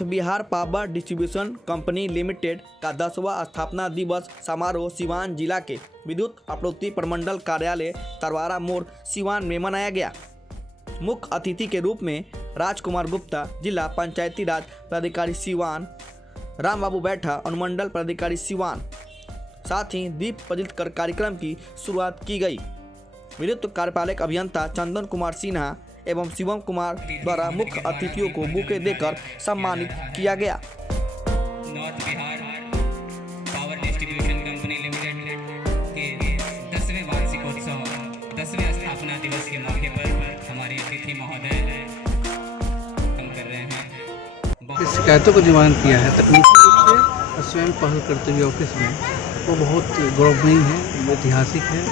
North Bihar power distribution company limited का 10वां स्थापना दिवस समारोह सिवान जिला के विद्युत आपूर्ति प्रमंडल कार्यालय तरवारा मोड़ सिवान में मनाया गया। मुख्य अतिथि के रूप में राजकुमार गुप्ता, जिला पंचायती राज पदाधिकारी सिवान, राम बाबू बैठा, अनुमंडल पदाधिकारी सिवान, साथ ही दीप प्रज्वलित कर कार्यक्रम की शुरुआत की गई। विद्युत कार्यपालक अभियंता चंदन कुमार सिन्हा एवं शिवम कुमार द्वारा मुख्य अतिथियों को बुके देकर सम्मानित किया गया। North Bihar power distribution company limited के 10वें वार्षिकोत्सव 10वें स्थापना दिवस के मौके पर हमारे अतिथि महोदय हम कर रहे हैं। शिकायतों का निवारण किया है तकनीकी रूप से और स्वयं पहल करते हुए ऑफिस में, वो बहुत गौरवमयी है, ऐतिहासिक है।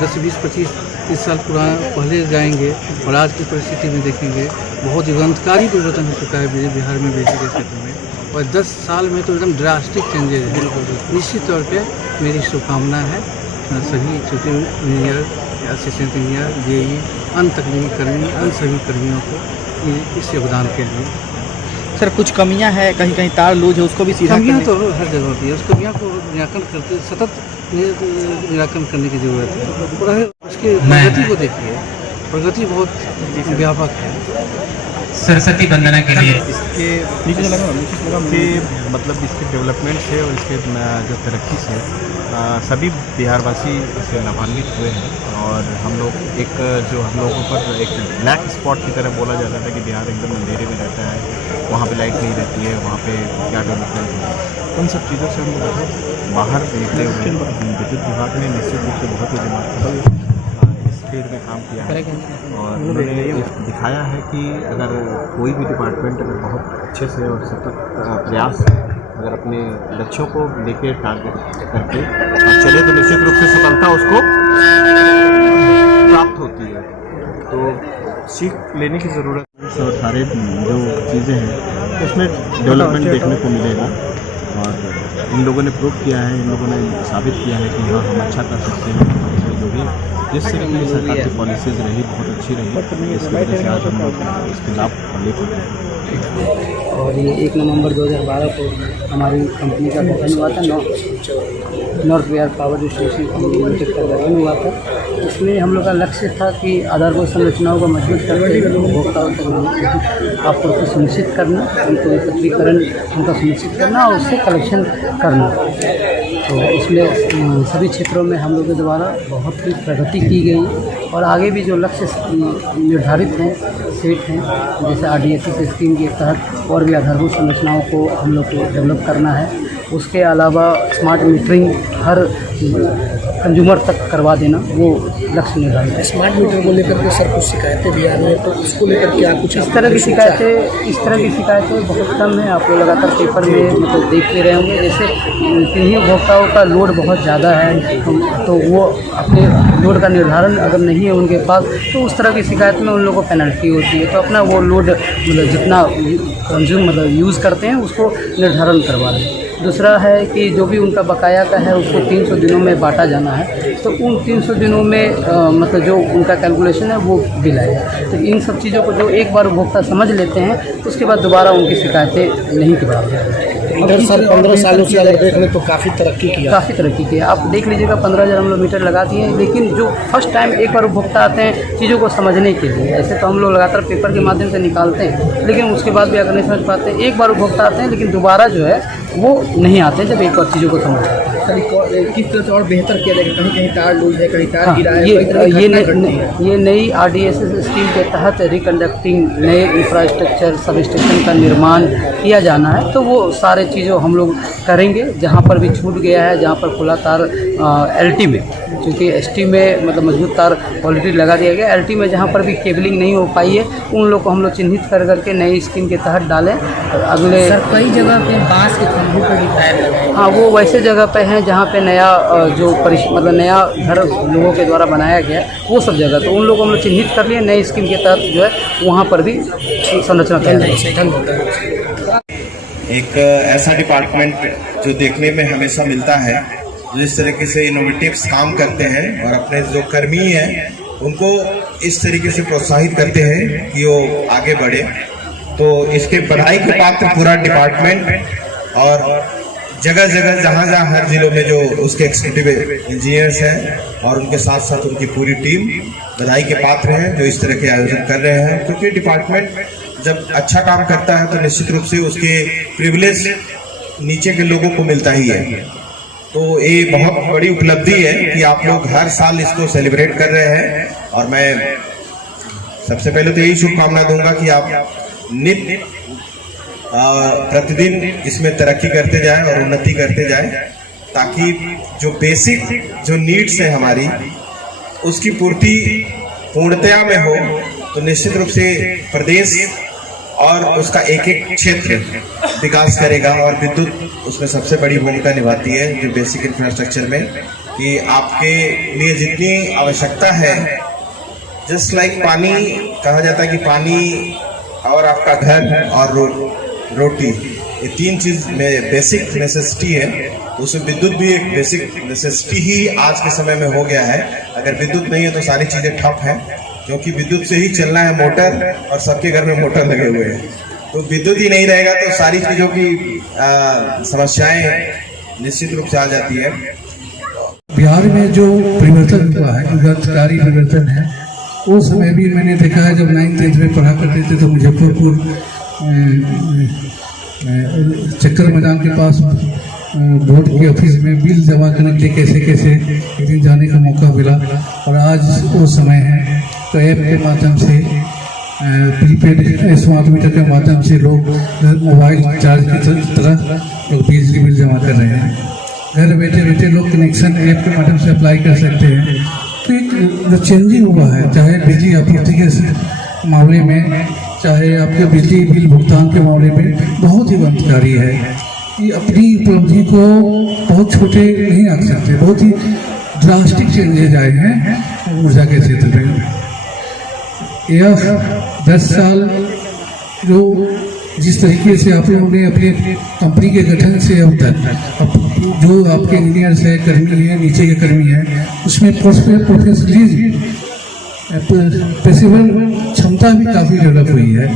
10, 20, 25, 30 साल पुराना पहले जाएंगे और आज की परिस्थिति में देखेंगे, बहुत युगांतकारी परिवर्तन हो चुका है बिहार में बिजली के क्षेत्र में, और 10 साल में तो एकदम ड्रास्टिक चेंजेज है। निश्चित तौर पे मेरी शुभकामना है सभी छोटे इंजीनियर, असिस्टेंट इंजीनियर, जेई, अन्य तकनीकी कर्मी, अन्य सभी कर्मियों को इस योगदान के लिए। सर, कुछ कमियां हैं, कहीं कहीं तार लूज है, उसको भी सीधा कमियां तो हर जगह होती है, उस कमियां को निराकरण करते सतत निराकरण करने की जरूरत है। और उसकी प्रगति को देखिए, प्रगति बहुत व्यापक है। सरस्वती वंदना के लिए मतलब इसके डेवलपमेंट से और इसके जो तरक्की से सभी बिहारवासी इससे लाभान्वित हुए हैं। और हम लोग जो हम लोगों पर एक ब्लैक स्पॉट की तरह बोला जाता था कि बिहार एकदम अंधेरे में रहता है, वहाँ पे लाइट नहीं रहती है, वहाँ पे क्या डेवलपमेंट है, उन सब चीज़ों से हम लोग बाहर देखते हुए विद्युत विभाग ने निश्चित रूप से बहुत ही दिमाग इस फील्ड में काम किया है। और उन्होंने दिखाया है कि अगर कोई भी डिपार्टमेंट अगर बहुत अच्छे से और सतत प्रयास से अगर अपने लक्ष्यों को लेके टारगेट करके और चले तो निश्चित रूप से सफलता उसको प्राप्त होती है। तो सीख लेने की ज़रूरत है और सारे जो चीज़ें हैं उसमें डेवलपमेंट देखने को मिलेगा। और इन लोगों ने प्रूव किया है, इन लोगों ने साबित किया है कि हाँ, हम अच्छा कर सकते हैं। जो भी जिस तरीके की सरकार की पॉलिसीज़ रही बहुत अच्छी रही, इसकी वजह से आज हम लोग इसके लाभ ले पा रहे हैं। और ये 1 नवंबर 2012 को हमारी कंपनी का गठन हुआ था। North Bihar power distribution company limited का गठन हुआ था। इसमें हम लोग का लक्ष्य था कि आधारभूत संरचनाओं को मजबूत करके उपभोक्ताओं तक आपूर्ति सुनिश्चित करना, उनको एकत्रीकरण उनका सुनिश्चित करना और उससे कलेक्शन करना। तो इसमें सभी क्षेत्रों में हम लोग के द्वारा बहुत ही प्रगति की गई और आगे भी जो लक्ष्य निर्धारित हैं, सेट हैं, जैसे RDSS स्कीम के तहत और भी आधारभूत संरचनाओं को हम लोग को डेवलप करना है। उसके अलावा स्मार्ट मीटरिंग हर कंज्यूमर तक करवा देना, वो लक्ष्य निर्धारित है। स्मार्ट मीटर को लेकर के सर कुछ शिकायतें भी आ रही हैं, तो उसको लेकर के आप कुछ इस तरह की शिकायतें बहुत कम हैं। आप लोग लगातार पेपर में मतलब देखते रहे होंगे। जैसे किन्हीं उपभोक्ताओं का लोड बहुत ज़्यादा है तो वो अपने लोड का निर्धारण अगर नहीं है उनके पास, तो उस तरह की शिकायत में उन लोगों को पेनल्टी होती है। तो अपना वो लोड मतलब जितना कंज्यूम मतलब यूज़ करते हैं उसको निर्धारण करवा दें। दूसरा है कि जो भी उनका बकाया का है उसको 300 दिनों में बांटा जाना है, तो उन 300 दिनों में मतलब जो उनका कैलकुलेशन है वो बिल आएगा। तो इन सब चीज़ों को जो एक बार उपभोक्ता समझ लेते हैं उसके बाद दोबारा उनकी शिकायतें नहीं की बराबर। अगर सर 15 सालों से अगर देख लें तो काफ़ी तरक्की की है। आप देख लीजिएगा 15,000 हम लोग मीटर लगा दिए हैं, लेकिन जो फर्स्ट टाइम एक बार उपभोक्ता आते हैं चीज़ों को समझने के लिए, ऐसे तो हम लोग लगातार पेपर के माध्यम से निकालते हैं, लेकिन उसके बाद भी अगर नहीं समझ पाते, एक बार उपभोक्ता आते हैं लेकिन दोबारा जो है वो नहीं आते जब एक बार चीज़ों को समझ आते हैं। किस तरह से और बेहतर किया जाएगा? कहीं कहीं तार लूज है, कहीं तार गिरा है। ये नई RDSS स्कीम के तहत रिकंडक्टिंग नए इंफ्रास्ट्रक्चर सब स्टेशन का निर्माण किया जाना है, तो वो सारे चीज़ों हम लोग करेंगे। जहाँ पर भी छूट गया है, जहाँ पर खुला तार LT में, क्योंकि ST में मतलब मजबूत तार क्वालिटी लगा दिया गया, LT में जहाँ पर भी केबलिंग नहीं हो पाई है उन लोग को हम लोग चिन्हित कर करके नई स्कीम के तहत डालें। अगले सर कई जगह पे बांस के खंभों पर भी टायर लगाए। हाँ, वो वैसे जगह पे हैं जहाँ पे नया जो मतलब नया घर लोगों के द्वारा बनाया गया वो सब जगह, तो उन लोगों को हम लोग चिन्हित कर लिए। नई स्कीम के तहत जो है वहाँ पर भी संरचना तैयार है। एक ऐसा डिपार्टमेंट जो देखने में हमेशा मिलता है, जो इस तरीके से इनोवेटिव्स काम करते हैं और अपने जो कर्मी हैं उनको इस तरीके से प्रोत्साहित करते हैं कि वो आगे बढ़े। तो इसके बधाई के पात्र पूरा डिपार्टमेंट और जगह जगह जहाँ जहाँ हर जिलों में जो उसके एग्जीक्यूटिव इंजीनियर्स हैं और उनके साथ साथ उनकी पूरी टीम बधाई के पात्र हैं जो इस तरह के आयोजन कर रहे हैं, क्योंकि डिपार्टमेंट जब अच्छा काम करता है तो निश्चित रूप से उसके प्रिविलेज नीचे के लोगों को मिलता ही है। तो ये बहुत बड़ी उपलब्धि है कि आप लोग हर साल इसको सेलिब्रेट कर रहे हैं और मैं सबसे पहले तो यही शुभकामना दूंगा कि आप नित्य प्रतिदिन इसमें तरक्की करते जाएं और उन्नति करते जाएं, ताकि जो बेसिक जो नीड्स है हमारी उसकी पूर्ति पूर्णतया में हो, तो निश्चित रूप से प्रदेश और उसका एक एक क्षेत्र विकास करेगा। और विद्युत उसमें सबसे बड़ी भूमिका निभाती है जो बेसिक इंफ्रास्ट्रक्चर में, कि आपके लिए जितनी आवश्यकता है, जस्ट लाइक पानी कहा जाता है कि पानी और आपका घर और रोटी, ये तीन चीज में बेसिक नेसेसिटी है, उसमें विद्युत भी एक बेसिक नेसेसिटी ही आज के समय में हो गया है। अगर विद्युत नहीं है तो सारी चीजें ठप हैं, क्योंकि विद्युत से ही चलना है मोटर, और सबके घर में मोटर लगे हुए हैं। तो विद्युत ही नहीं रहेगा तो सारी चीजों की समस्याएं निश्चित रूप से आ जाती है। बिहार में जो परिवर्तन हुआ है, क्रांतिकारी परिवर्तन है, उस समय भी मैंने देखा है। जब 9th-10th में पढ़ा करते थे तो मुजफ्फरपुर चक्कर मैदान के पास बोर्ड के ऑफिस में बिल जमा करने के लिए कैसे कैसे एक दिन जाने का मौका मिला। और आज वो समय है तो ऐप के माध्यम से, प्रीपेड स्मार्ट मीटर के माध्यम से लोग मोबाइल चार्ज की तरह लोग बिजली बिल जमा कर रहे हैं। घर बैठे बैठे लोग कनेक्शन ऐप के माध्यम से अप्लाई कर सकते हैं। तो एक जो चेंजिंग हुआ है, चाहे बिजली आपूर्ति के मामले में, चाहे आपके बिजली बिल भुगतान के मामले में, बहुत ही क्रांतिकारी है। ये अपनी उपलब्धि को बहुत छोटे नहीं रख सकते, बहुत ही ड्रास्टिक चेंजेज आए हैं ऊर्जा के क्षेत्र में। यह 10 साल जो जिस तरीके से आप लोगों ने अपने कंपनी के गठन से अब तक जो आपके इंजीनियर्स है, कर्मी है, नीचे के कर्मी है, उसमें प्रोफेशनलिज्म, पेशेवर क्षमता भी काफ़ी डेवलप हुई है।